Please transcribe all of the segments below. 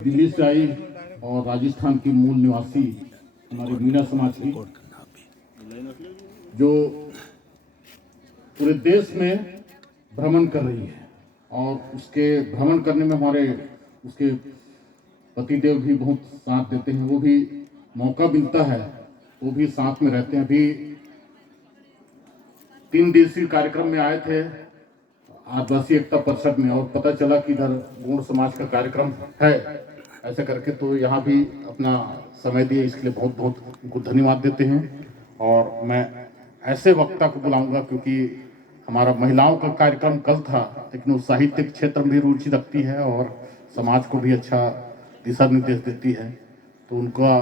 दिल्ली से आई और राजस्थान की मूल निवासी हमारी मीणा समाज की जो पूरे देश में भ्रमण कर रही है और उसके भ्रमण करने में हमारे उसके पतिदेव भी बहुत साथ देते हैं। वो भी मौका मिलता है वो भी साथ में रहते हैं। अभी 3 दिवसीय कार्यक्रम में आए थे आदिवासी एकता परिषद में और पता चला कि इधर गौड़ समाज का कार्यक्रम है ऐसे करके, तो यहाँ भी अपना समय दिए इसके लिए बहुत बहुत उनको धन्यवाद देते हैं। और मैं ऐसे वक्ता को बुलाऊंगा क्योंकि हमारा महिलाओं का कार्यक्रम कल था, लेकिन वो साहित्यिक क्षेत्र में भी रुचि रखती है और समाज को भी अच्छा दिशा निर्देश देती है, तो उनका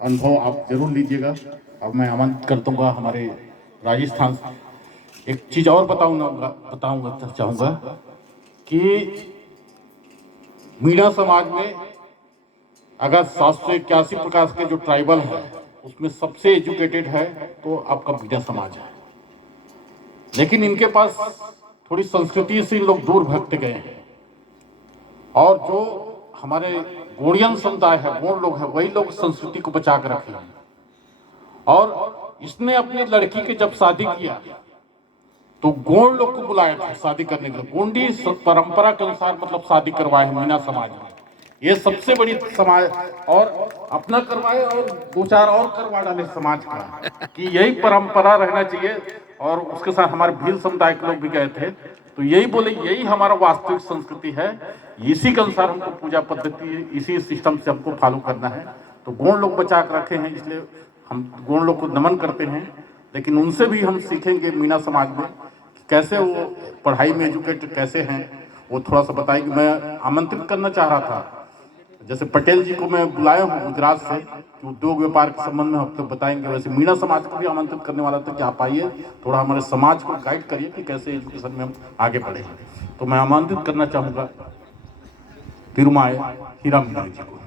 अनुभव आप जरूर लीजिएगा। अब मैं आमंत्रित कर दूंगा हमारे राजस्थान। एक चीज और बताऊंगा चाहूंगा कि मीणा समाज में अगर 781 प्रकार के जो ट्राइबल है उसमें सबसे एजुकेटेड है तो आपका मीणा समाज है, लेकिन इनके पास थोड़ी संस्कृति से इन लोग दूर भटक गए हैं। और जो हमारे गोड़ियन समुदाय है, गोंड लोग हैं, वही लोग संस्कृति को बचा कर रखे हैं। और इसने अपनी लड़की के जब शादी किया तो गोंड लोग को बुलाया था शादी करने के लिए। गोंडी परंपरा के अनुसार मतलब शादी करवाए हैं मीणा समाज में। ये सबसे बड़ी समाज और अपना करवाए और 2-4 और करवा डाले समाज का कि यही परंपरा रहना चाहिए। और उसके साथ हमारे भील समुदाय के लोग भी गए थे, तो यही बोले यही हमारा वास्तविक संस्कृति है, इसी के अनुसार हमको पूजा पद्धति इसी सिस्टम से हमको फॉलो करना है। तो गोंड लोग बचा कर रखे हैं, इसलिए हम गोंड लोग को नमन करते हैं। लेकिन उनसे भी हम सीखेंगे मीणा समाज में कैसे वो पढ़ाई में एजुकेटेड कैसे हैं, वो थोड़ा सा बताएंगे। मैं आमंत्रित करना चाह रहा था, जैसे पटेल जी को मैं बुलाया हूँ गुजरात से कि उद्योग व्यापार के संबंध में हम तो बताएंगे, वैसे मीणा समाज को भी आमंत्रित करने वाला था कि आप आइए थोड़ा हमारे समाज को गाइड करिए कि कैसे एजुकेशन में हम आगे बढ़े। तो मैं आमंत्रित करना चाहूँगा तिरुमाय हीरा मीणा जी को।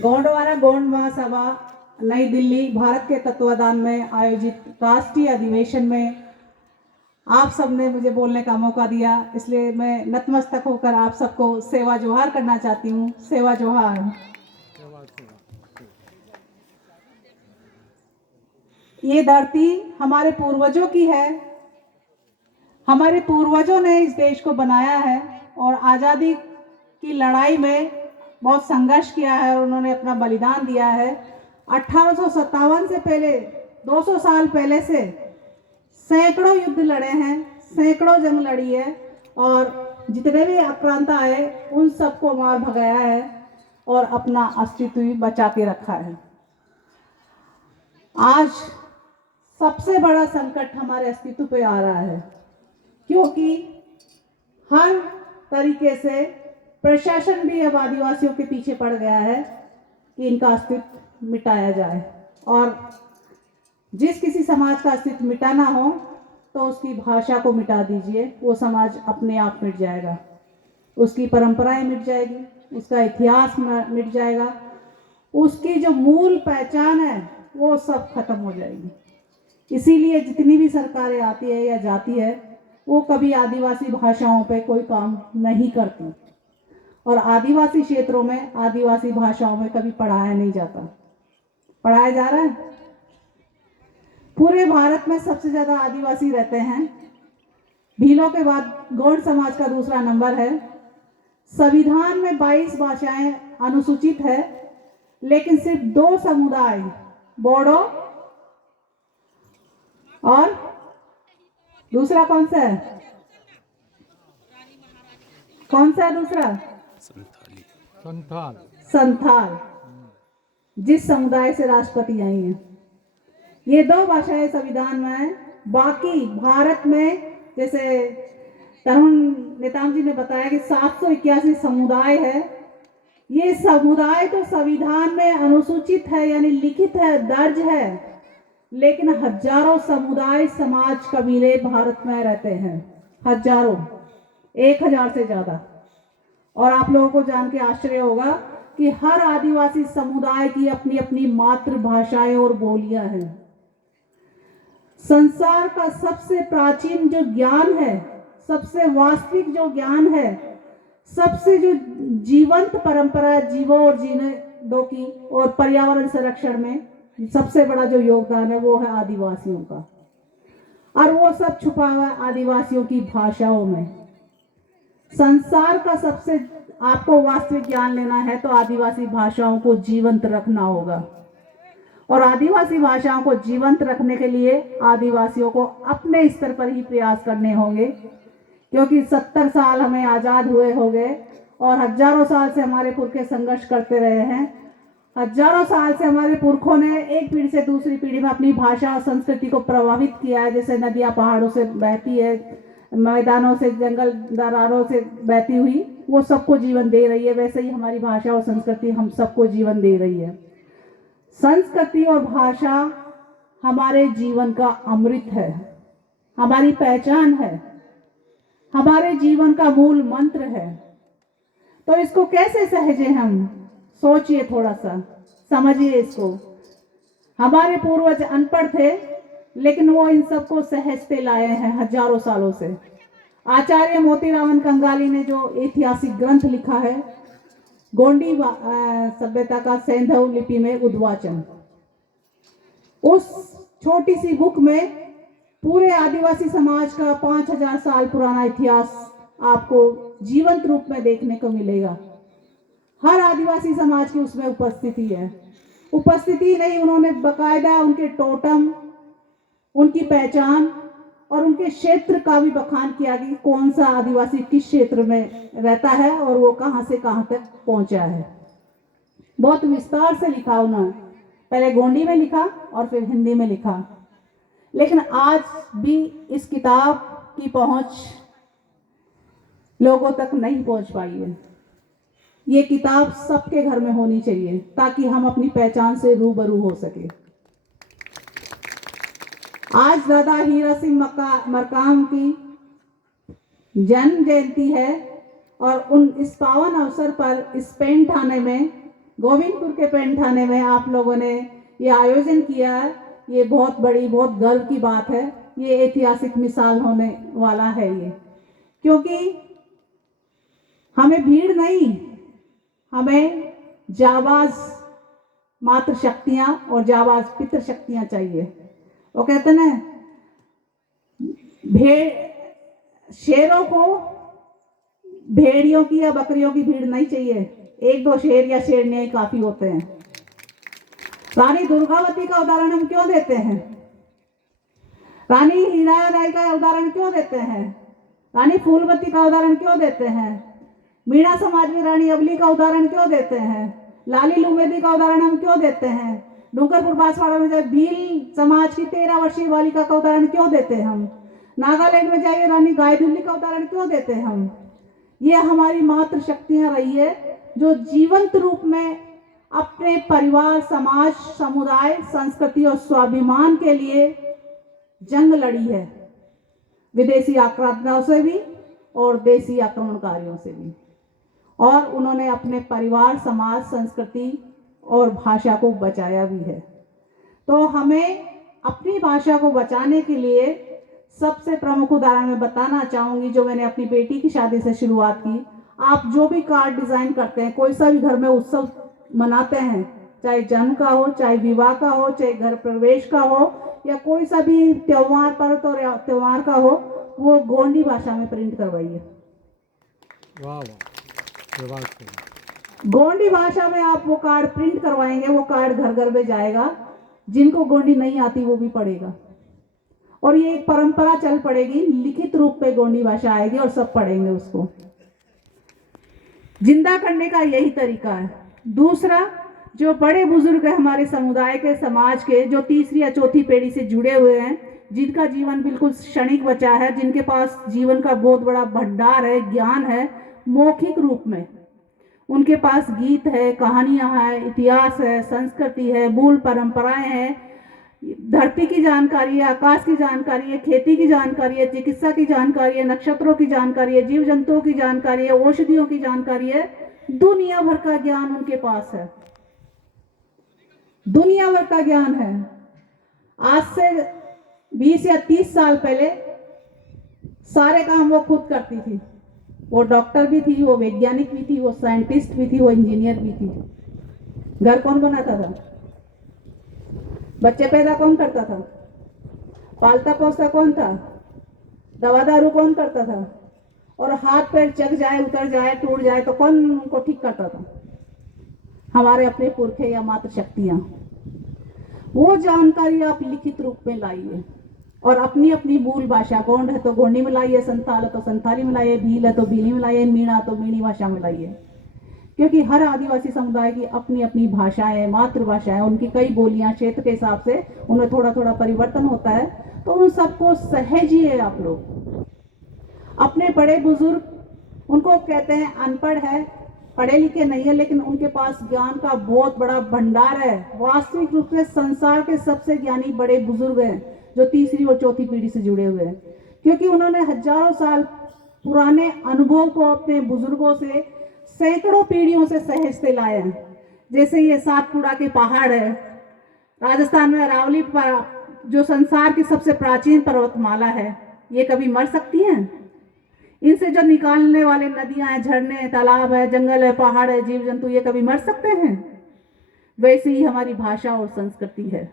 गोंडवाना गोंड महासभा नई दिल्ली भारत के तत्वाधान में आयोजित राष्ट्रीय अधिवेशन में आप सबने मुझे बोलने का मौका दिया, इसलिए मैं नतमस्तक होकर आप सबको सेवा जोहार करना चाहती हूँ। सेवा जोहार। ये धरती हमारे पूर्वजों की है। हमारे पूर्वजों ने इस देश को बनाया है और आज़ादी की लड़ाई में बहुत संघर्ष किया है और उन्होंने अपना बलिदान दिया है। 1857 से पहले 200 साल पहले से सैकड़ों युद्ध लड़े हैं, सैकड़ों जंग लड़ी है और जितने भी आक्रांता आए उन सबको मार भगाया है और अपना अस्तित्व बचा के रखा है। आज सबसे बड़ा संकट हमारे अस्तित्व पे आ रहा है, क्योंकि हर तरीके से प्रशासन भी अब आदिवासियों के पीछे पड़ गया है कि इनका अस्तित्व मिटाया जाए। और जिस किसी समाज का अस्तित्व मिटाना हो तो उसकी भाषा को मिटा दीजिए, वो समाज अपने आप मिट जाएगा, उसकी परंपराएं मिट जाएगी, उसका इतिहास मिट जाएगा, उसकी जो मूल पहचान है वो सब खत्म हो जाएगी। इसीलिए जितनी भी सरकारें आती है या जाती है वो कभी आदिवासी भाषाओं पे कोई काम नहीं करती और आदिवासी क्षेत्रों में आदिवासी भाषाओं में कभी पढ़ाया नहीं जाता। पढ़ाया जा रहा है। पूरे भारत में सबसे ज्यादा आदिवासी रहते हैं, भीलों के बाद गौड़ समाज का दूसरा नंबर है। संविधान में 22 भाषाएं अनुसूचित है, लेकिन सिर्फ 2 समुदाय बोडो और दूसरा कौन सा है? कौन सा है दूसरा? संथाल, जिस समुदाय से राष्ट्रपति आई हैं। ये 2 भाषाएं संविधान में है। बाकी भारत में जैसे तरुण नेताम जी ने बताया कि 781 समुदाय है। ये समुदाय तो संविधान में अनुसूचित है, यानी लिखित है, दर्ज है, लेकिन हजारों समुदाय समाज कबीले भारत में रहते हैं, हजारों, 1000 से ज्यादा। और आप लोगों को जान के आश्चर्य होगा कि हर आदिवासी समुदाय की अपनी अपनी मातृभाषाएं और बोलियां हैं। संसार का सबसे प्राचीन जो ज्ञान है, सबसे वास्तविक जो ज्ञान है, सबसे जो जीवंत परंपरा जीवों और जीने दो की और पर्यावरण संरक्षण में सबसे बड़ा जो योगदान है वो है आदिवासियों का। और वो सब छुपा हुआ है आदिवासियों की भाषाओं में। संसार का सबसे आपको वास्तविक ज्ञान लेना है तो आदिवासी भाषाओं को जीवंत रखना होगा। और आदिवासी भाषाओं को जीवंत रखने के लिए आदिवासियों को अपने स्तर पर ही प्रयास करने होंगे, क्योंकि 70 साल हमें आज़ाद हुए हो गए और हजारों साल से हमारे पुरखे संघर्ष करते रहे हैं। हजारों साल से हमारे पुरखों ने एक पीढ़ी से दूसरी पीढ़ी में अपनी भाषा और संस्कृति को प्रभावित किया है। जैसे नदियाँ पहाड़ों से बहती है, मैदानों से, जंगल दरारों से बहती हुई वो सबको जीवन दे रही है, वैसे ही हमारी भाषा और संस्कृति हम सबको जीवन दे रही है। संस्कृति और भाषा हमारे जीवन का अमृत है, हमारी पहचान है, हमारे जीवन का मूल मंत्र है। तो इसको कैसे सहेजें हम? सोचिए, थोड़ा सा समझिए इसको। हमारे पूर्वज अनपढ़ थे लेकिन वो इन सबको सहजते लाए हैं हजारों सालों से। आचार्य मोतीराम कंगाली ने जो ऐतिहासिक ग्रंथ लिखा है गोंडी सभ्यता का सैंधव लिपि में उद्वाचन, उस छोटी सी बुक में पूरे आदिवासी समाज का 5000 साल पुराना इतिहास आपको जीवंत रूप में देखने को मिलेगा। हर आदिवासी समाज की उसमें उपस्थिति है। उपस्थिति नहीं, उन्होंने बकायदा उनके टोटम, उनकी पहचान और उनके क्षेत्र का भी बखान किया कि कौन सा आदिवासी किस क्षेत्र में रहता है और वो कहां से कहां तक पहुंचा है। बहुत विस्तार से लिखा उन्होंने, पहले गोंडी में लिखा और फिर हिंदी में लिखा। लेकिन आज भी इस किताब की पहुंच लोगों तक नहीं पहुंच पाई है। ये किताब सबके घर में होनी चाहिए ताकि हम अपनी पहचान से रूबरू हो सके। आज दादा हीरा सिंह मरकाम की जन्म जयंती है और इस पावन अवसर पर इस पेंट थाने में, गोविंदपुर के पेंट थाने में आप लोगों ने ये आयोजन किया है। ये बहुत बड़ी, बहुत गर्व की बात है। ये ऐतिहासिक मिसाल होने वाला है ये, क्योंकि हमें भीड़ नहीं, हमें जाबाज मातृ शक्तियां और जाबाज पितृ शक्तियां चाहिए। वो कहते ना, शेरों को भेड़ियों की या बकरियों की भीड़ नहीं चाहिए, 1-2 शेर या शेरनियां ही काफी होते हैं। रानी दुर्गावती का उदाहरण हम क्यों देते हैं? रानी हीराबाई का उदाहरण क्यों देते हैं? रानी फूलवती का उदाहरण क्यों देते हैं? मीणा समाज में रानी अबली का उदाहरण क्यों देते हैं? लाली लुमेदी का उदाहरण हम क्यों देते हैं? डूंगरपुर बांसवाड़ा में जाए भील समाज की 13 वर्षीय बालिका का उदाहरण क्यों देते हैं हम? नागालैंड में जाइए रानी गायदुल्ली का उदाहरण क्यों देते हैं हम? ये हमारी मातृ शक्तियां रही है जो जीवंत रूप में अपने परिवार, समाज, समुदाय, संस्कृति और स्वाभिमान के लिए जंग लड़ी है, विदेशी आक्रांताओं से भी और देसी आक्रमणकारियों से भी। और उन्होंने अपने परिवार, समाज, संस्कृति और भाषा को बचाया भी है। तो हमें अपनी भाषा को बचाने के लिए सबसे प्रमुख उदाहरण मैं बताना चाहूंगी, जो मैंने अपनी बेटी की शादी से शुरुआत की। आप जो भी कार्ड डिजाइन करते हैं, कोई सा भी घर में उत्सव मनाते हैं, चाहे जन्म का हो, चाहे विवाह का हो, चाहे घर प्रवेश का हो, या कोई सा भी त्योहार, पर्व और त्योहार का हो, वो गोंडी भाषा में प्रिंट करवाइए। वाह वाह, गोंडी भाषा में आप वो कार्ड प्रिंट करवाएंगे, वो कार्ड घर घर में जाएगा। जिनको गोंडी नहीं आती वो भी पढ़ेगा और ये एक परंपरा चल पड़ेगी। लिखित रूप में गोंडी भाषा आएगी और सब पढ़ेंगे उसको। जिंदा करने का यही तरीका है। दूसरा, जो बड़े बुजुर्ग है हमारे समुदाय के, समाज के, जो तीसरी या चौथी पीढ़ी से जुड़े हुए हैं, जिनका जीवन बिल्कुल क्षणिक बचा है, जिनके पास जीवन का बहुत बड़ा भंडार है, ज्ञान है मौखिक रूप में, उनके पास गीत है, कहानियां हैं, इतिहास है, संस्कृति है, मूल परंपराएं हैं, धरती की जानकारी है, आकाश की जानकारी है, खेती की जानकारी है, चिकित्सा की जानकारी है, नक्षत्रों की जानकारी है, जीव जंतुओं की जानकारी है, औषधियों की जानकारी है। दुनिया भर का ज्ञान उनके पास है, दुनिया भर का ज्ञान है। आज से 20 या 30 साल पहले सारे काम वो खुद करती थी। वो डॉक्टर भी थी, वो वैज्ञानिक भी थी, वो साइंटिस्ट भी थी, वो इंजीनियर भी थी। घर कौन बनाता था? बच्चे पैदा कौन करता था? पालता पोसता कौन था? दवा दारू कौन करता था? और हाथ पैर चक जाए, उतर जाए, टूट जाए तो कौन उनको ठीक करता था? हमारे अपने पुरखे या मातृ शक्तियां। वो जानकारी आप लिखित रूप में लाइए और अपनी अपनी मूल भाषा, गोंड है तो गोंडी में लाइए, संथाल है तो संथाली में लाइए, भील है तो भीली में लाइए, मीणा तो मीणी भाषा में लाइए। क्योंकि हर आदिवासी समुदाय की अपनी अपनी भाषाएं, मातृभाषाएं, उनकी कई बोलियां क्षेत्र के हिसाब से उनमें थोड़ा थोड़ा परिवर्तन होता है, तो उन सबको सहेजिए आप लोग। अपने बड़े बुजुर्ग, उनको कहते हैं अनपढ़ है, पढ़े लिखे नहीं है, लेकिन उनके पास ज्ञान का बहुत बड़ा भंडार है। वास्तविक रूप से संसार के सबसे ज्ञानी बड़े बुजुर्ग हैं जो तीसरी और चौथी पीढ़ी से जुड़े हुए हैं, क्योंकि उन्होंने हजारों साल पुराने अनुभव को अपने बुजुर्गों से सैकड़ों पीढ़ियों से सहेजते लाए हैं। जैसे ये सातपुड़ा के पहाड़ है राजस्थान में, अरावली पर जो संसार की सबसे प्राचीन पर्वतमाला है, ये कभी मर सकती हैं? इनसे जो निकालने वाले नदियां हैं, झरने, तालाब है, जंगल है, पहाड़ है, जीव जंतु, ये कभी मर सकते हैं? वैसे ही हमारी भाषा और संस्कृति है।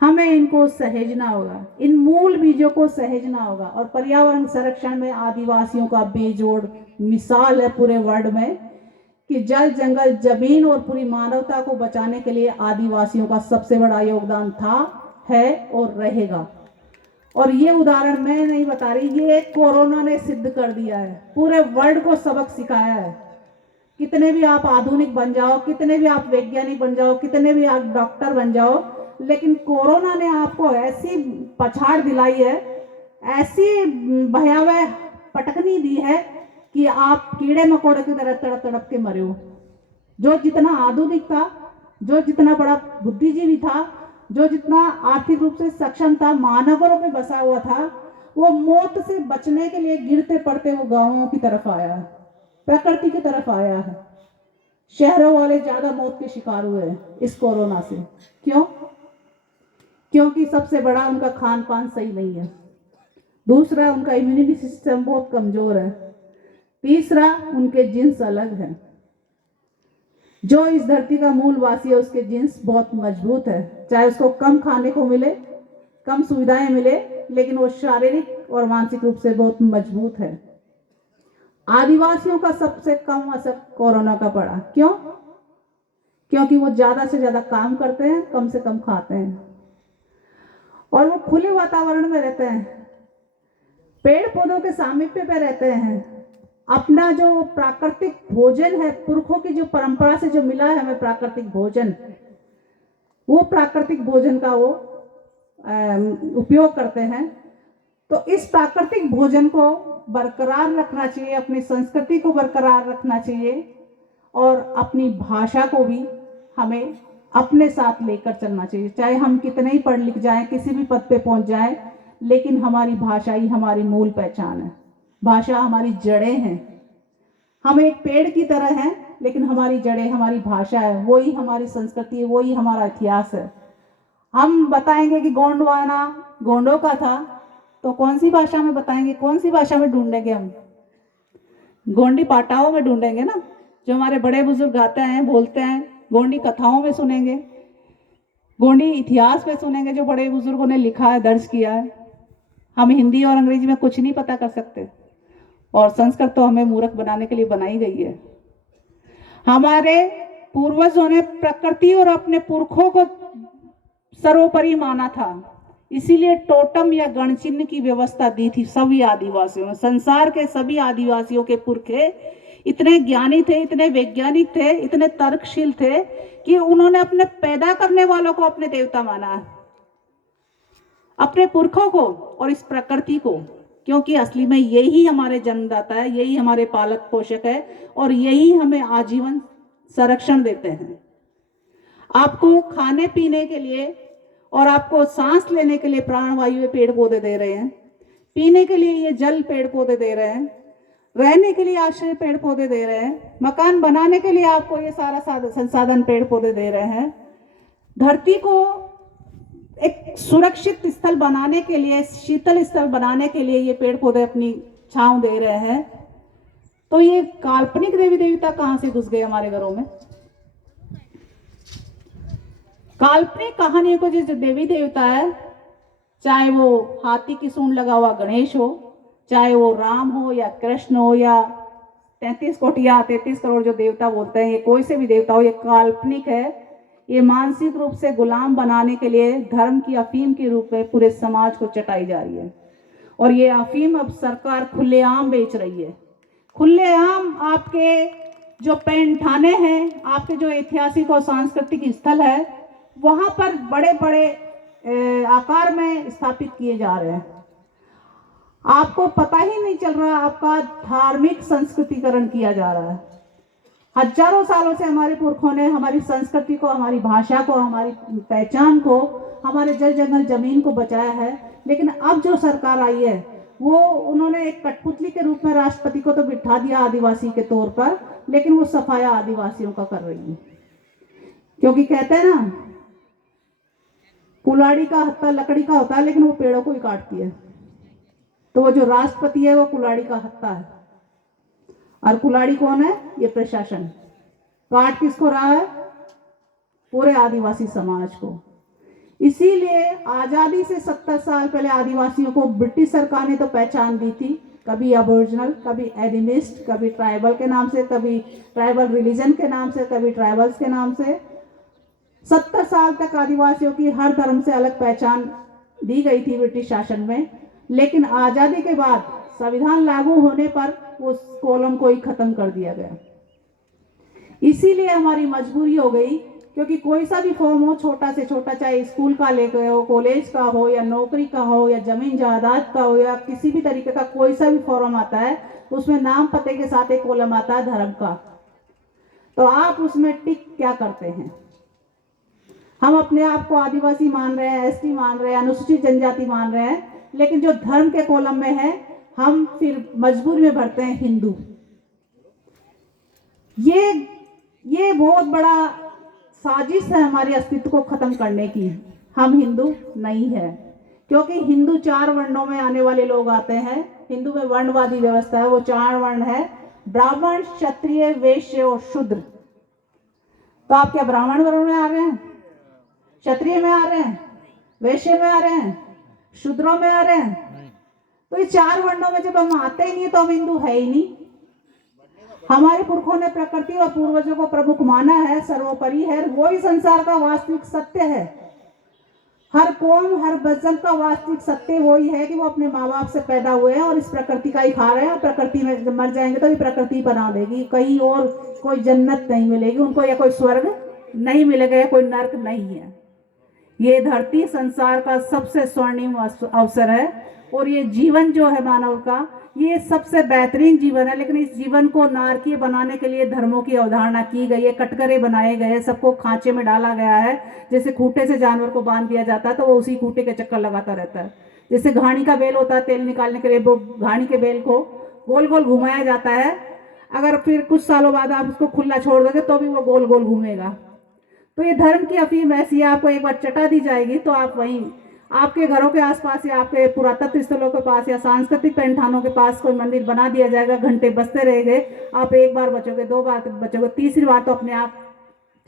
हमें इनको सहेजना होगा, इन मूल बीजों को सहेजना होगा। और पर्यावरण संरक्षण में आदिवासियों का बेजोड़ मिसाल है पूरे वर्ल्ड में कि जल, जंगल, जमीन और पूरी मानवता को बचाने के लिए आदिवासियों का सबसे बड़ा योगदान था, है और रहेगा। और ये उदाहरण मैं नहीं बता रही, ये कोरोना ने सिद्ध कर दिया है, पूरे वर्ल्ड को सबक सिखाया है। कितने भी आप आधुनिक बन जाओ, कितने भी आप वैज्ञानिक बन जाओ, कितने भी आप डॉक्टर बन जाओ, लेकिन कोरोना ने आपको ऐसी पछाड़ दिलाई है, ऐसी भयावह पटकनी दी है कि आप कीड़े मकोड़े की तरह तड़प तड़प के मरे हो। जो जितना आधुनिक था, जो जितना बड़ा बुद्धिजीवी था, जो जितना आर्थिक रूप से सक्षम था, महानगरों में बसा हुआ था, वो मौत से बचने के लिए गिरते पड़ते वो गांवों की तरफ आया है, प्रकृति की तरफ आया है। शहरों वाले ज्यादा मौत के शिकार हुए हैं इस कोरोना से। क्यों? क्योंकि सबसे बड़ा उनका खान पान सही नहीं है, दूसरा उनका इम्यूनिटी सिस्टम बहुत कमजोर है, तीसरा उनके जीन्स अलग हैं। जो इस धरती का मूल वासी है उसके जीन्स बहुत मजबूत है, चाहे उसको कम खाने को मिले, कम सुविधाएं मिले, लेकिन वो शारीरिक और मानसिक रूप से बहुत मजबूत है। आदिवासियों का सबसे कम असर कोरोना का पड़ा। क्यों? क्योंकि वो ज्यादा से ज्यादा काम करते हैं, कम से कम खाते हैं और वो खुले वातावरण में रहते हैं, पेड़ पौधों के सामीप्य पे रहते हैं। अपना जो प्राकृतिक भोजन है, पुरखों की जो परंपरा से जो मिला है हमें प्राकृतिक भोजन, वो प्राकृतिक भोजन का वो उपयोग करते हैं। तो इस प्राकृतिक भोजन को बरकरार रखना चाहिए, अपनी संस्कृति को बरकरार रखना चाहिए और अपनी भाषा को भी हमें अपने साथ लेकर चलना चाहिए। चाहे हम कितने ही पढ़ लिख जाएं, किसी भी पद पे पहुंच जाएं, लेकिन हमारी भाषा ही हमारी मूल पहचान है। भाषा हमारी जड़ें हैं। हम एक पेड़ की तरह हैं, लेकिन हमारी जड़ें, हमारी भाषा है, वो ही हमारी संस्कृति है, वो ही हमारा इतिहास है। हम बताएंगे कि गोंडवाना गोंडों का था, तो कौन सी भाषा में बताएंगे, कौन सी भाषा में ढूंढेंगे हम? गोंडी पाटाओं में ढूंढेंगे ना, जो हमारे बड़े बुजुर्ग गाते हैं, बोलते हैं। गोंडी कथाओं में सुनेंगे, गोंडी इतिहास में सुनेंगे जो बड़े बुजुर्गों ने लिखा है, दर्ज किया है। हम हिंदी और अंग्रेजी में कुछ नहीं पता कर सकते, और संस्कृत तो हमें मूर्ख बनाने के लिए बनाई गई है। हमारे पूर्वजों ने प्रकृति और अपने पुरखों को सर्वोपरि माना था, इसीलिए टोटम या गणचिन्ह की व्यवस्था दी थी सभी आदिवासियों में। संसार के सभी आदिवासियों के पुरखे इतने ज्ञानी थे, इतने वैज्ञानिक थे, इतने तर्कशील थे कि उन्होंने अपने पैदा करने वालों को अपने देवता माना, अपने पुरखों को और इस प्रकृति को, क्योंकि असली में यही हमारे जन्मदाता है, यही हमारे पालक पोषक है और यही हमें आजीवन संरक्षण देते हैं। आपको खाने पीने के लिए और आपको सांस लेने के लिए प्राणवायु ये पेड़ पौधे दे रहे हैं, पीने के लिए ये जल पेड़ पौधे दे रहे हैं, रहने के लिए आश्रय पेड़ पौधे दे रहे हैं, मकान बनाने के लिए आपको ये सारा संसाधन पेड़ पौधे दे रहे हैं। धरती को एक सुरक्षित स्थल बनाने के लिए, शीतल स्थल बनाने के लिए ये पेड़ पौधे अपनी छांव दे रहे हैं, तो ये काल्पनिक देवी देवता कहां से घुस गए हमारे घरों में? काल्पनिक कहानियों को जो देवी देवता है, चाहे वो हाथी की सूंड लगा हुआ गणेश हो, चाहे वो राम हो या कृष्ण हो या 33 कोटि या 33 करोड़ जो देवता बोलते हैं, ये कोई से भी देवता हो, ये काल्पनिक है। ये मानसिक रूप से गुलाम बनाने के लिए धर्म की अफीम के रूप में पूरे समाज को चटाई जा रही है। और ये अफीम अब सरकार खुलेआम बेच रही है। खुलेआम आपके जो पैंठाने हैं, आपके जो ऐतिहासिक और सांस्कृतिक स्थल है, वहां पर बड़े बड़े आकार में स्थापित किए जा रहे हैं। आपको पता ही नहीं चल रहा, आपका धार्मिक संस्कृतिकरण किया जा रहा है। हजारों सालों से हमारे पुरखों ने हमारी संस्कृति को, हमारी भाषा को, हमारी पहचान को, हमारे जल जंगल जमीन को बचाया है। लेकिन अब जो सरकार आई है, वो उन्होंने एक कठपुतली के रूप में राष्ट्रपति को तो बिठा दिया आदिवासी के तौर पर, लेकिन वो सफाया आदिवासियों का कर रही है। क्योंकि कहते हैं ना, कुल्हाड़ी का हत्था लकड़ी का होता है, लेकिन वो पेड़ों को ही काटती है। तो वो जो राष्ट्रपति है वो कुल्हाड़ी का हत्था है। और कुल्हाड़ी कौन है? ये प्रशासन। काट किसको रहा है? पूरे आदिवासी समाज को। इसीलिए आजादी से 70 साल पहले आदिवासियों को ब्रिटिश सरकार ने तो पहचान दी थी, कभी अबोरिजिनल, कभी एनिमिस्ट, कभी ट्राइबल के नाम से, कभी ट्राइबल रिलीजन के नाम से, कभी ट्राइबल्स के नाम से। 70 साल तक आदिवासियों की हर धर्म से अलग पहचान दी गई थी ब्रिटिश शासन में। लेकिन आजादी के बाद संविधान लागू होने पर उस कॉलम को ही खत्म कर दिया गया। इसीलिए हमारी मजबूरी हो गई, क्योंकि कोई सा भी फॉर्म हो, छोटा से छोटा, चाहे स्कूल का लेकर हो, कॉलेज का हो, या नौकरी का हो, या जमीन जायदाद का हो, या किसी भी तरीके का कोई सा भी फॉर्म आता है, उसमें नाम पते के साथ एक कॉलम आता है धर्म का। तो आप उसमें टिक क्या करते हैं? हम अपने आप को आदिवासी मान रहे हैं, एसटी मान रहे हैं, अनुसूचित जनजाति मान रहे हैं, लेकिन जो धर्म के कॉलम में है, हम फिर मजबूरी में भरते हैं हिंदू। ये बहुत बड़ा साजिश है हमारे अस्तित्व को खत्म करने की। हम हिंदू नहीं है, क्योंकि हिंदू 4 वर्णों में आने वाले लोग आते हैं। हिंदू में वर्णवादी व्यवस्था है, वो 4 वर्ण है, ब्राह्मण, क्षत्रिय, वैश्य और शूद्र। तो आप क्या ब्राह्मण वर्ण में आ रहे हैं, क्षत्रिय में आ रहे हैं, वैश्य में आ रहे हैं, शूद्रों में आ रहे हैं? तो ये 4 वर्णों में जब हम आते ही नहीं, तो हम हिंदू है ही नहीं। हमारे पुरखों ने प्रकृति और पूर्वजों को प्रमुख माना है, सर्वोपरि है, वो ही संसार का वास्तविक सत्य है। हर कौम, हर बजम का वास्तविक सत्य वही है कि वो अपने माँ बाप से पैदा हुए हैं और इस प्रकृति का ही खा रहे हैं, और प्रकृति में जब मर जाएंगे तो ये प्रकृति बना देगी। कहीं और कोई जन्नत नहीं मिलेगी उनको, या कोई स्वर्ग नहीं मिलेगा, या कोई नर्क नहीं है। ये धरती संसार का सबसे स्वर्णिम अवसर है, और ये जीवन जो है मानव का, ये सबसे बेहतरीन जीवन है। लेकिन इस जीवन को नारकीय बनाने के लिए धर्मों की अवधारणा की गई है, कटघरे बनाए गए, सबको खांचे में डाला गया है। जैसे खूंटे से जानवर को बांध दिया जाता है तो वो उसी खूंटे के चक्कर लगाता रहता है। जैसे घानी का बेल होता है, तेल निकालने के लिए वो घानी के बेल को गोल गोल घुमाया जाता है। अगर फिर कुछ सालों बाद आप उसको खुला छोड़ दोगे तो भी वो गोल गोल घूमेगा। तो ये धर्म की अफीम ऐसी है, आपको एक बार चटा दी जाएगी तो आप वहीं आपके घरों के आसपास या आपके पुरातत्व स्थलों के पास या सांस्कृतिक पैंठानों के पास कोई मंदिर बना दिया जाएगा, घंटे बजते रहेंगे, आप एक बार बचोगे, 2 बार बचोगे, तीसरी बार तो अपने आप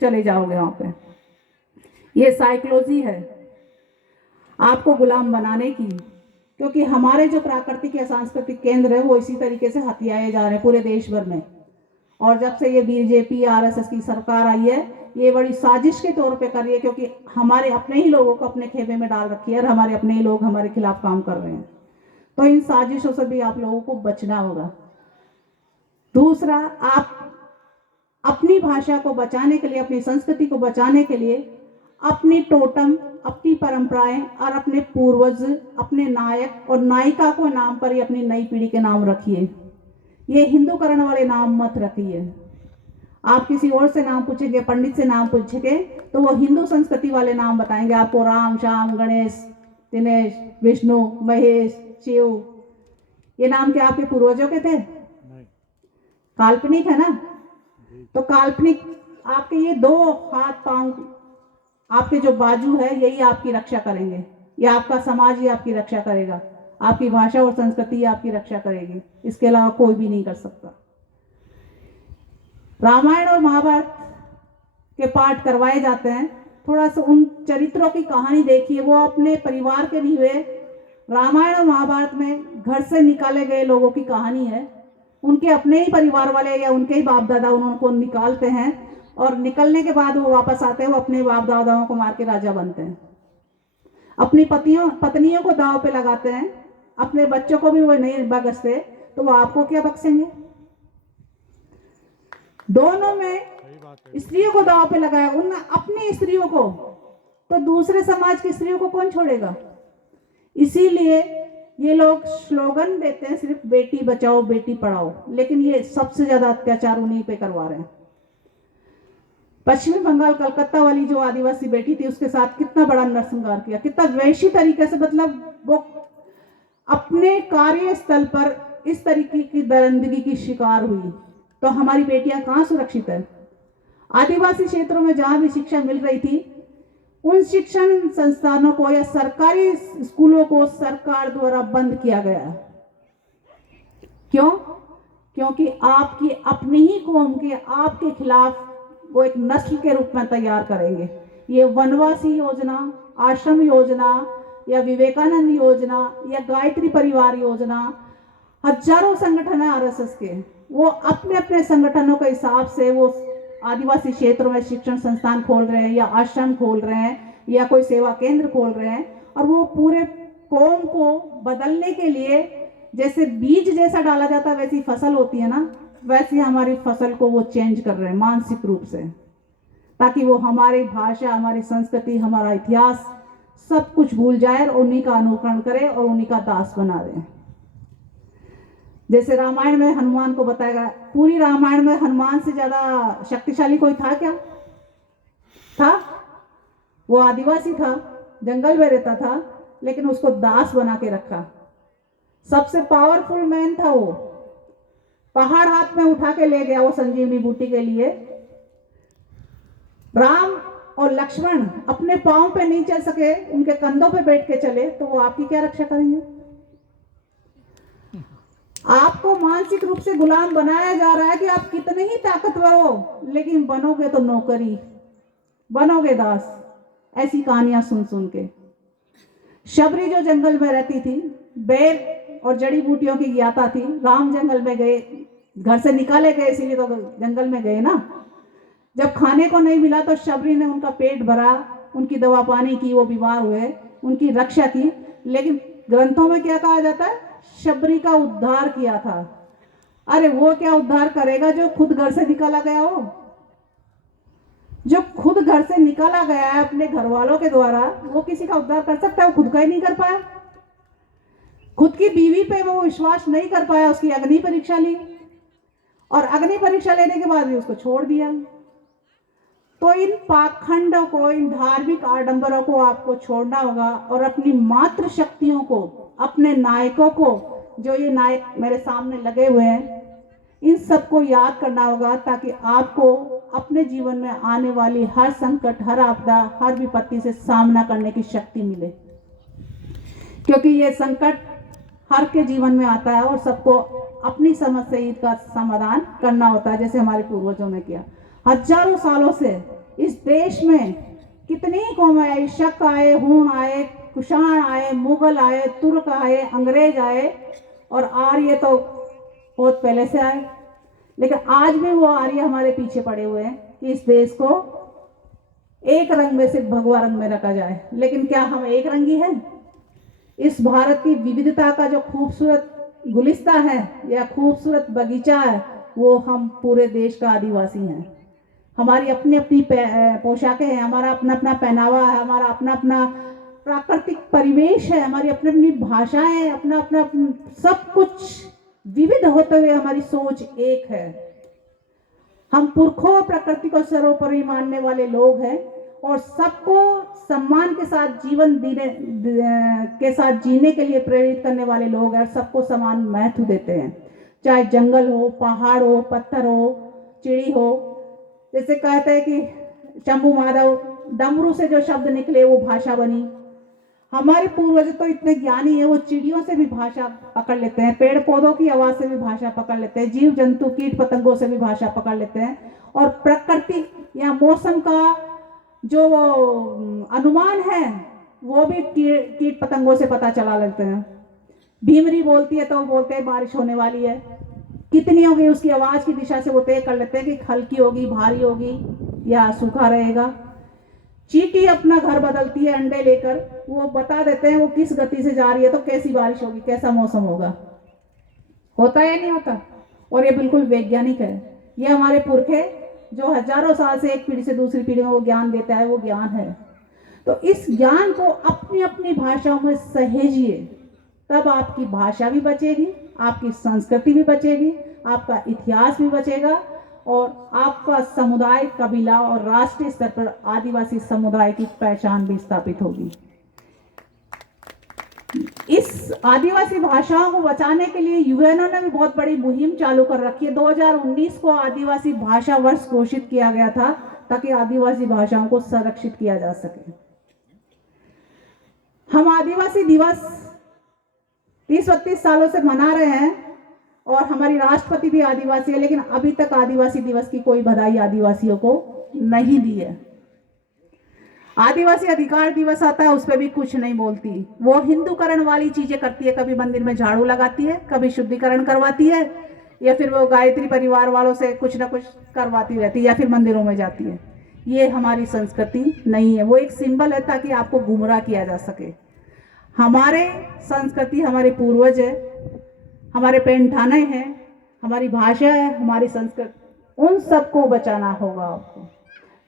चले जाओगे वहां पे। ये साइकोलॉजी है आपको गुलाम बनाने की, क्योंकि हमारे जो प्राकृतिक या सांस्कृतिक केंद्र है वो इसी तरीके से हथियाए जा रहे हैं पूरे देश भर में। और जब से ये बीजेपी आरएसएस की सरकार आई है, ये बड़ी साजिश के तौर पे कर रही है, क्योंकि हमारे अपने ही लोगों को अपने खेमे में डाल रखी है और हमारे अपने ही लोग हमारे खिलाफ काम कर रहे हैं। तो इन साजिशों से भी आप लोगों को बचना होगा। दूसरा, आप अपनी भाषा को बचाने के लिए, अपनी संस्कृति को बचाने के लिए अपनी टोटम, अपनी परंपराएं और अपने पूर्वज, अपने नायक और नायिका को नाम पर ही अपनी नई पीढ़ी के नाम रखिए। ये हिंदूकरण वाले नाम मत रखिए। आप किसी और से नाम पूछेंगे, पंडित से नाम पूछेंगे, तो वो हिंदू संस्कृति वाले नाम बताएंगे आपको, राम, श्याम, गणेश, दिनेश, विष्णु, महेश, शिव। ये नाम क्या आपके पूर्वजों के थे? काल्पनिक है ना। तो काल्पनिक आपके ये 2 हाथ पांव आपके जो बाजू है यही आपकी रक्षा करेंगे, या आपका समाज ही आपकी रक्षा करेगा, आपकी भाषा और संस्कृति ही आपकी रक्षा करेगी, इसके अलावा कोई भी नहीं कर सकता। रामायण और महाभारत के पाठ करवाए जाते हैं, थोड़ा सा उन चरित्रों की कहानी देखिए, वो अपने परिवार के नहीं हुए। रामायण और महाभारत में घर से निकाले गए लोगों की कहानी है, उनके अपने ही परिवार वाले या उनके ही बाप दादा उनको निकालते हैं और निकलने के बाद वो वापस आते हैं, वो अपने बाप दादाओं को मार के राजा बनते हैं, अपनी पत्नियों को दांव पे लगाते हैं, अपने बच्चों को भी वो नहीं बख्शते, तो वो आपको क्या बख्शेंगे? दोनों में स्त्रियों को दांव पे लगाया, उन अपनी स्त्रियों को, तो दूसरे समाज की स्त्रियों को कौन छोड़ेगा? इसीलिए ये लोग स्लोगन देते हैं सिर्फ बेटी बचाओ बेटी पढ़ाओ, लेकिन ये सबसे ज्यादा अत्याचार उन्हीं पे करवा रहे हैं। पश्चिमी बंगाल कलकत्ता वाली जो आदिवासी बेटी थी, उसके साथ कितना बड़ा नरसंहार किया, कितना वैशी तरीके से, मतलब वो अपने कार्यस्थल पर इस तरीके की दरिंदगी की शिकार हुई। तो हमारी बेटियां कहाँ सुरक्षित है? आदिवासी क्षेत्रों में जहां भी शिक्षा मिल रही थी, उन शिक्षण संस्थानों को या सरकारी स्कूलों को सरकार द्वारा बंद किया गया। क्यों? क्योंकि आपकी अपनी ही कौम के आपके खिलाफ वो एक नस्ल के रूप में तैयार करेंगे। ये वनवासी योजना, आश्रम योजना या विवेकानंद योजना या गायत्री परिवार योजना, हजारों संगठन है आरएसएस के, वो अपने अपने संगठनों के हिसाब से वो आदिवासी क्षेत्रों में शिक्षण संस्थान खोल रहे हैं या आश्रम खोल रहे हैं या कोई सेवा केंद्र खोल रहे हैं, और वो पूरे कौम को बदलने के लिए, जैसे बीज जैसा डाला जाता है वैसी फसल होती है ना, वैसे हमारी फसल को वो चेंज कर रहे हैं मानसिक रूप से, ताकि वो हमारी भाषा, हमारी संस्कृति, हमारा इतिहास सब कुछ भूल जाए और उन्हीं का अनुकरण करे और उन्हीं का दास बना दे। जैसे रामायण में हनुमान को बताया गया, पूरी रामायण में हनुमान से ज्यादा शक्तिशाली कोई था क्या? था? वो आदिवासी था, जंगल में रहता था, लेकिन उसको दास बना के रखा। सबसे पावरफुल मैन था वो, पहाड़ हाथ में उठा के ले गया वो संजीवनी बूटी के लिए। राम और लक्ष्मण अपने पांव पे नहीं चल सके, उनके कंधों पे बैठ के चले, तो वो आपकी क्या रक्षा करेंगे? आपको मानसिक रूप से गुलाम बनाया जा रहा है कि आप कितने ही ताकतवर हो, लेकिन बनोगे तो नौकरी, बनोगे दास। ऐसी कहानियां सुन सुन के शबरी जो जंगल में रहती थी, बेर और जड़ी बूटियों की ज्ञाता थी, राम जंगल में गए, घर से निकाले गए इसीलिए तो जंगल में गए ना। जब खाने को नहीं मिला तो शबरी ने उनका पेट भरा, उनकी दवा पानी की, वो बीमार हुए, उनकी रक्षा की। लेकिन ग्रंथों में क्या कहा जाता है? शबरी का उद्धार किया था। अरे वो क्या उद्धार करेगा जो खुद घर से निकाला गया हो? जो खुद घर से निकाला गया है अपने घर वालों के द्वारा, वो किसी का उद्धार कर सकता है? वो खुद का ही नहीं कर पाया। खुद की बीवी पे वो विश्वास नहीं कर पाया, उसकी अग्नि परीक्षा ली और अग्नि परीक्षा लेने के बाद भी उसको छोड़ दिया। तो इन पाखंडों को, इन धार्मिक आडंबरों को आपको छोड़ना होगा और अपनी मातृ शक्तियों को, अपने नायकों को, जो ये नायक मेरे सामने लगे हुए हैं, इन सबको याद करना होगा, ताकि आपको अपने जीवन में आने वाली हर संकट, हर आपदा, हर विपत्ति से सामना करने की शक्ति मिले। क्योंकि ये संकट हर के जीवन में आता है और सबको अपनी समझ से इसका समाधान करना होता है, जैसे हमारे पूर्वजों ने किया। हजारों सालों से इस देश में कितनी ही कौमें आई, शक आए, हूण आए, कुषाण आए, मुगल आए, तुर्क आए, अंग्रेज आए और आर्य तो बहुत पहले से आए, लेकिन आज भी वो आर्य हमारे पीछे पड़े हुए हैं कि इस देश को एक रंग में से भगवा रंग में रखा जाए। लेकिन क्या हम एक रंगी हैं? इस भारत की विविधता का जो खूबसूरत गुलिस्ता है या खूबसूरत बगीचा है, वो हम पूरे देश का आदिवासी हैं। हमारी अपनी अपनी पोशाकें हैं, हमारा अपना अपना पहनावा है, हमारा अपना अपना प्राकृतिक परिवेश है, हमारी अपनी अपनी भाषाएं, अपना अपना सब कुछ विविध होते हुए हमारी सोच एक है। हम पुरखों प्रकृति को सर्वोपरि मानने वाले लोग हैं और सबको सम्मान के साथ जीने के लिए प्रेरित करने वाले लोग हैं, सबको समान महत्व देते हैं, चाहे जंगल हो, पहाड़ हो, पत्थर हो, चिड़ी हो। जैसे कहते हैं कि शंभू माधव डमरू से जो शब्द निकले वो भाषा बनी। हमारे पूर्वज तो इतने ज्ञानी है, वो चिड़ियों से भी भाषा पकड़ लेते हैं, पेड़ पौधों की आवाज से भी भाषा पकड़ लेते हैं, जीव जंतु कीट पतंगों से भी भाषा पकड़ लेते हैं, और प्रकृति या मौसम का जो अनुमान है वो भी कीट पतंगों से पता चला लेते हैं। भीमरी बोलती है तो वो बोलते हैं बारिश होने वाली है, कितनी होगी उसकी आवाज की दिशा से वो तय कर लेते हैं कि हल्की होगी, भारी होगी या सूखा रहेगा। चींटी अपना घर बदलती है अंडे लेकर, वो बता देते हैं वो किस गति से जा रही है तो कैसी बारिश होगी, कैसा मौसम होगा। होता है या नहीं होता? और ये बिल्कुल वैज्ञानिक है। ये हमारे पुरखे जो हजारों साल से एक पीढ़ी से दूसरी पीढ़ी में वो ज्ञान देता है, वो ज्ञान है। तो इस ज्ञान को अपनी अपनी भाषाओं में सहेजिए, तब आपकी भाषा भी बचेगी, आपकी संस्कृति भी बचेगी, आपका इतिहास भी बचेगा, और आपका समुदाय, कबीला और राष्ट्रीय स्तर पर आदिवासी समुदाय की पहचान भी स्थापित होगी। इस आदिवासी भाषाओं को बचाने के लिए यूएनओ ने भी बहुत बड़ी मुहिम चालू कर रखी है। 2019 को आदिवासी भाषा वर्ष घोषित किया गया था ताकि आदिवासी भाषाओं को संरक्षित किया जा सके। हम आदिवासी दिवस 30-32 सालों से मना रहे हैं और हमारी राष्ट्रपति भी आदिवासी है, लेकिन अभी तक आदिवासी दिवस की कोई बधाई आदिवासियों को नहीं दी है। आदिवासी अधिकार दिवस आता है, उस पर भी कुछ नहीं बोलती। वो हिंदूकरण वाली चीजें करती है, कभी मंदिर में झाड़ू लगाती है, कभी शुद्धिकरण करवाती है, या फिर वो गायत्री परिवार वालों से कुछ ना कुछ करवाती रहती है, या फिर मंदिरों में जाती है। ये हमारी संस्कृति नहीं है। वो एक सिंबल है ताकि आपको गुमराह किया जा सके। हमारे संस्कृति हमारे पूर्वज है, हमारे पेंठाने हैं, हमारी भाषा है, हमारी संस्कृति, उन सबको बचाना होगा आपको।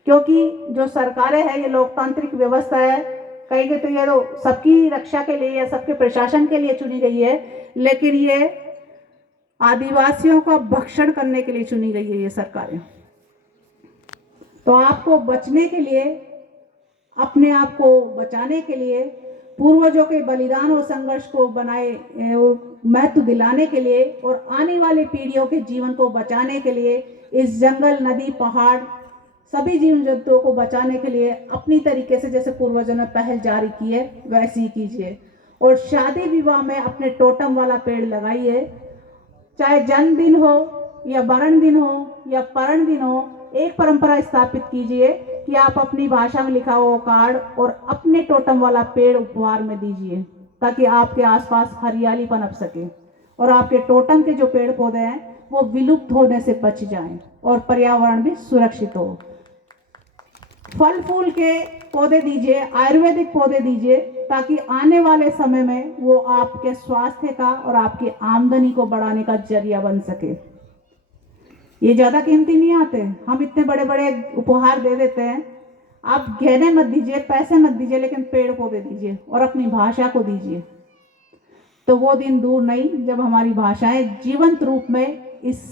क्योंकि जो सरकारें हैं, ये लोकतांत्रिक व्यवस्था है, कहेंगे तो ये तो सबकी रक्षा के लिए या सबके प्रशासन के लिए चुनी गई है, लेकिन ये आदिवासियों का भक्षण करने के लिए चुनी गई है ये सरकारें। तो आपको बचने के लिए, अपने आप को बचाने के लिए, पूर्वजों के बलिदान और संघर्ष को बनाए महत्व दिलाने के लिए और आने वाली पीढ़ियों के जीवन को बचाने के लिए, इस जंगल, नदी, पहाड़, सभी जीव जंतुओं को बचाने के लिए अपनी तरीके से जैसे पूर्वजों ने पहल जारी की है वैसी ही कीजिए। और शादी विवाह में अपने टोटम वाला पेड़ लगाइए, चाहे जन्मदिन हो या मरण दिन हो या परण दिन हो, एक परंपरा स्थापित कीजिए कि आप अपनी भाषा में लिखा हुआ कार्ड और अपने टोटम वाला पेड़ उपहार में दीजिए, ताकि आपके आसपास हरियाली पनप सके और आपके टोटम के जो पेड़ पौधे हैं वो विलुप्त होने से बच जाएं और पर्यावरण भी सुरक्षित हो। फल फूल के पौधे दीजिए, आयुर्वेदिक पौधे दीजिए, ताकि आने वाले समय में वो आपके स्वास्थ्य का और आपकी आमदनी को बढ़ाने का जरिया बन सके। ये ज्यादा कीमती नहीं आते, हम इतने बड़े बड़े उपहार दे देते हैं। आप गहने मत दीजिए, पैसे मत दीजिए, लेकिन पेड़ पौधे दीजिए और अपनी भाषा को दीजिए। तो वो दिन दूर नहीं जब हमारी भाषाएं जीवंत रूप में इस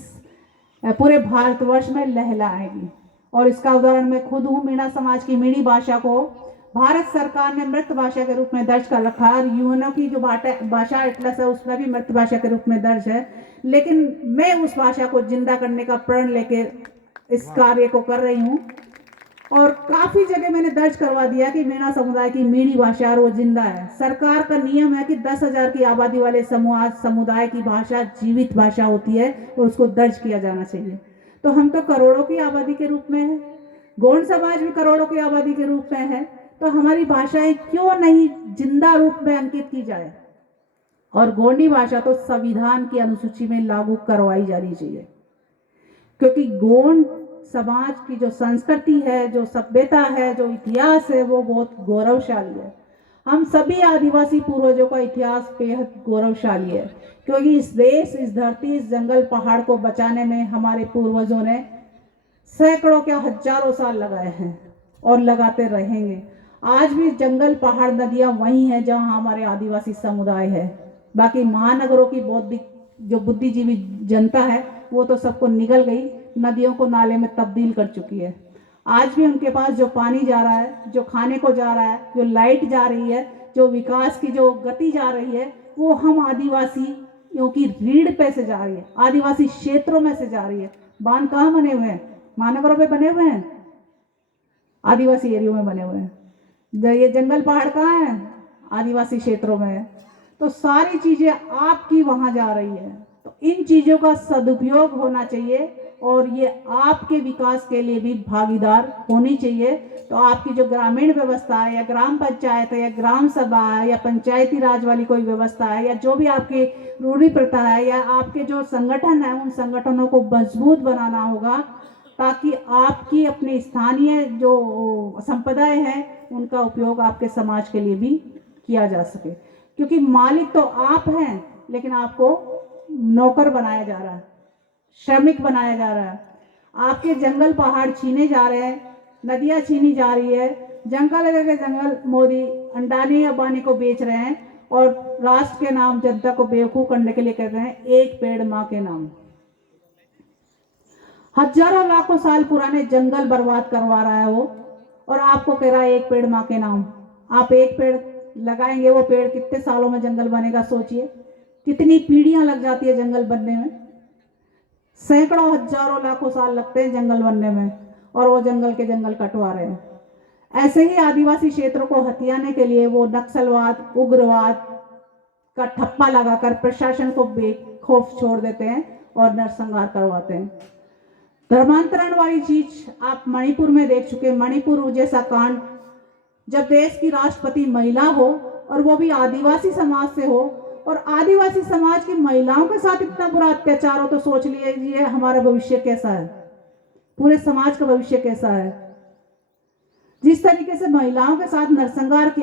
पूरे भारतवर्ष में लहलाएगी। और इसका उदाहरण मैं खुद हूँ। मीणा समाज की मीणी भाषा को भारत सरकार ने मृत भाषा के रूप में दर्ज कर रखा है, और यूएनओ की जो भाषा एटलस है उसमें भी मृत भाषा के रूप में दर्ज है। लेकिन मैं उस भाषा को जिंदा करने का प्रण लेके इस कार्य को कर रही हूँ, और काफी जगह मैंने दर्ज करवा दिया कि मीणा समुदाय की मीणी भाषा और वो जिंदा है। सरकार का नियम है कि 10,000 की आबादी वाले समुदाय की भाषा जीवित भाषा होती है और उसको दर्ज किया जाना चाहिए। तो हम तो करोड़ों की आबादी के रूप में है, गोंड समाज भी करोड़ों की आबादी के रूप में है, तो हमारी भाषाएं क्यों नहीं जिंदा रूप में अंकित की जाए। और गोंडी भाषा तो संविधान की अनुसूची में लागू करवाई जानी चाहिए, क्योंकि गोंड समाज की जो संस्कृति है, जो सभ्यता है, जो इतिहास है, वो बहुत गौरवशाली है। हम सभी आदिवासी पूर्वजों का इतिहास बेहद गौरवशाली है, क्योंकि इस देश, इस धरती, इस जंगल पहाड़ को बचाने में हमारे पूर्वजों ने सैकड़ों क्या हजारों साल लगाए हैं और लगाते रहेंगे। आज भी जंगल, पहाड़, नदियां वही हैं जहां हमारे आदिवासी समुदाय है। बाकी महानगरों की बौद्धिक जो बुद्धिजीवी जनता है वो तो सबको निगल गई, नदियों को नाले में तब्दील कर चुकी है। आज भी उनके पास जो पानी जा रहा है, जो खाने को जा रहा है, जो लाइट जा रही है, जो विकास की जो गति जा रही है, वो हम आदिवासियों की रीढ़ पे से जा रही है, आदिवासी क्षेत्रों में से जा रही है। बांध कहाँ बने हुए हैं? महानगरों पे बने हुए हैं। आदिवासी एरियो में बने हुए हैं। ये जंगल पहाड़ कहाँ है? आदिवासी क्षेत्रों में है। तो सारी चीज़ें आपकी वहाँ जा रही है, तो इन चीज़ों का सदुपयोग होना चाहिए और ये आपके विकास के लिए भी भागीदार होनी चाहिए। तो आपकी जो ग्रामीण व्यवस्था है या ग्राम पंचायत है या ग्राम सभा है या पंचायती राज वाली कोई व्यवस्था है या जो भी आपकी रूढ़ी प्रथा है या आपके जो संगठन है, उन संगठनों को मजबूत बनाना होगा ताकि आपकी अपनी स्थानीय जो संपदाएं हैं उनका उपयोग आपके समाज के लिए भी किया जा सके। क्योंकि मालिक तो आप हैं, लेकिन आपको नौकर बनाया जा रहा है, श्रमिक बनाया जा रहा है। आपके जंगल पहाड़ छीने जा रहे हैं, नदियां छीनी जा रही है, जंगल के जंगल मोदी अंडानी अंबानी को बेच रहे हैं और राष्ट्र के नाम जनता को बेवकूफ करने के लिए कह रहे हैं एक पेड़ मां के नाम। हजारों लाखों साल पुराने जंगल बर्बाद करवा रहा है वो, और आपको कह रहा है एक पेड़ मां के नाम। आप एक पेड़ लगाएंगे, वो पेड़ कितने सालों में जंगल बनेगा सोचिए। कितनी पीढ़ियां लग जाती है जंगल बनने में, सैकड़ों हजारों लाखों साल लगते हैं जंगल बनने में, और वो जंगल के जंगल कटवा रहे हैं। ऐसे ही आदिवासी क्षेत्रों को हथियाने के लिए वो नक्सलवाद, उग्रवाद का ठप्पा लगाकर प्रशासन को बेखौफ छोड़ देते हैं और नरसंहार करवाते हैं। धर्मांतरण वाली चीज आप मणिपुर में देख चुके। मणिपुर जैसा कांड, जब देश की राष्ट्रपति महिला हो और वो भी आदिवासी समाज से हो, और आदिवासी समाज की महिलाओं के साथ इतना बुरा अत्याचार हो, तो सोच लीजिए हमारा भविष्य कैसा है, पूरे समाज का भविष्य कैसा है। जिस तरीके से महिलाओं के साथ नरसंहार किया